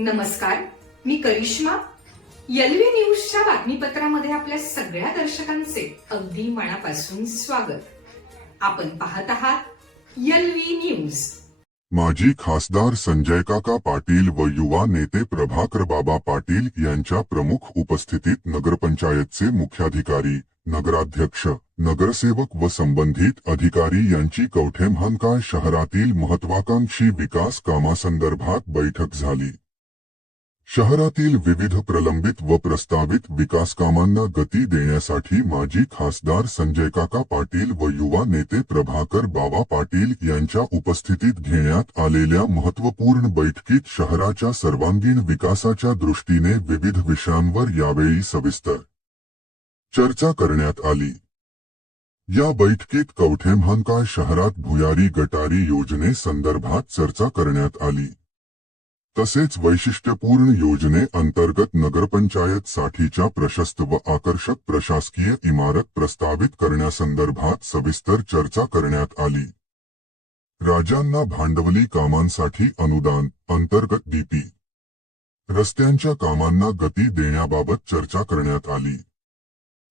नमस्कार, मी करिश्मा. एलव्ही न्यूजच्या बातमीपत्रामध्ये आपल्या सगळ्या दर्शकांचे अगदी मनापासून स्वागत. आपण पाहत आहात एलव्ही न्यूज. माजी खासदार संजय काका पाटील व युवा नेते प्रभाकर बाबा पाटील यांच्या प्रमुख उपस्थितीत नगरपंचायतचे मुख्याधिकारी, नगराध्यक्ष, नगरसेवक व संबंधित अधिकारी यांची कवठेमहांकाळ शहरातील महत्वाकांक्षी विकास कामासंदर्भात बैठक झाली. शहरातील विविध प्रलंबित व प्रस्तावित विकास कामांना गती देण्यासाठी माजी खासदार संजय काका पाटील व युवा नेते प्रभाकर बाबा पाटील यांच्या उपस्थितीत घेण्यात आलेल्या महत्त्वपूर्ण बैठकीत शहराच्या सर्वांगीण विकासाच्या दृष्टीने विविध विषयांवर यावेळी सविस्तर चर्चा करण्यात आली. या बैठकीत कवठेमहांकाळ शहरात भुयारी गटारी योजनेसंदर्भात चर्चा करण्यात आली. तसेच वैशिष्ट्यपूर्ण योजने अंतर्गत नगरपंचायत साठीच्या प्रशस्त व आकर्षक प्रशासकीय इमारत प्रस्तावित करण्यासंदर्भात सविस्तर चर्चा करण्यात आली. राज्यांना भांडवली कामांसाठी अनुदान अंतर्गत डीपी रस्त्यांच्या कामांना गती देण्याबाबत चर्चा करण्यात आली.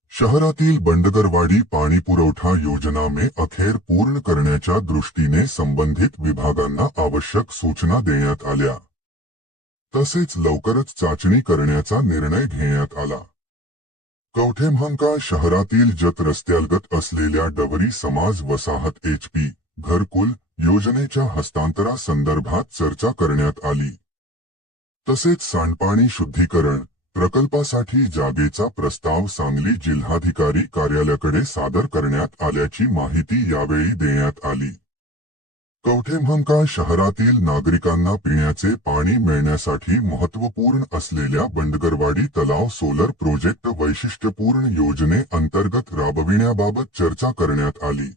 शहरातील बंडगरवाडी पाणीपुरवठा योजना मे अखेर पूर्ण करण्याच्या दृष्टीने संबंधित विभागांना आवश्यक सूचना देण्यात आल्या. तसेच लवकरच चाचणी करण्याचा निर्णय घेण्यात आला. कवठेमहांकाळ शहरातील जत रस्त्यालगत असलेल्या डवरी समाज वसाहत HP घरकुल योजनेच्या हस्तांतरासंदर्भात चर्चा करण्यात आली. तसेच सांडपाणी शुद्धीकरण प्रकल्पासाठी जागेचा प्रस्ताव सांगली जिल्हाधिकारी कार्यालयाकडे सादर करण्यात आल्याची माहिती यावेळी देण्यात आली. कवठेमहांकाळ शहरातील नागरिकांना पिण्याचे पाणी मिळण्यासाठी महत्त्वपूर्ण असलेल्या बंडगरवाडी तलाव सोलर प्रोजेक्ट वैशिष्ट्यपूर्ण योजने अंतर्गत राबविण्याबाबत चर्चा करण्यात आली.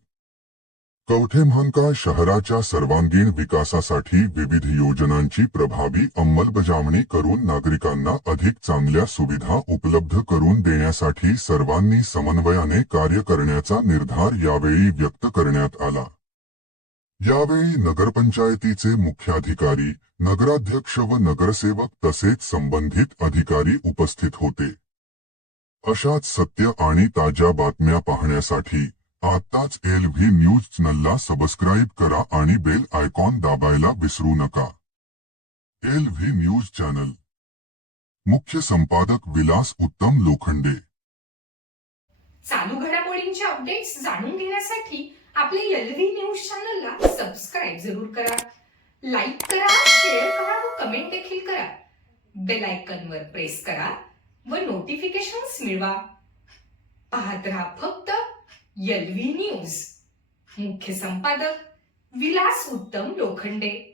कवठेमहांकाळ शहराच्या सर्वांगीण विकासासाठी विविध योजनांची प्रभावी अंमलबजावणी करून नागरिकांना अधिक चांगल्या सुविधा उपलब्ध करून देण्यासाठी सर्वांनी समन्वयाने कार्य करण्याचा निर्धार यावेळी व्यक्त करण्यात आला. यावेळी नगरपंचायतीचे मुख्याधिकारी, नगराध्यक्ष व नगरसेवक तसेच संबंधित अधिकारी उपस्थित होते. अशाच सत्य आणि ताज्या बातम्या पाहण्यासाठी आत्ताच एलव्ही न्यूज चॅनलला सबस्क्राईब करा आणि बेल आयकॉन दाबायला विसरू नका. LV news channel. मुख्य संपादक विलास उत्तम लोखंडे. चालू घडामोडींचे अपडेट्स जाणून घेण्यासाठी आपल्या एलव्ही न्यूज चॅनलला सबस्क्राईब जरूर करा. लाईक करा, शेअर करा व कमेंट देखील करा. बेल आयकॉनवर प्रेस करा व नोटिफिकेशन्स मिळवा. पाहत रहा फक्त एलव्ही न्यूज. मुख्य संपादक विलास उत्तम लोखंडे.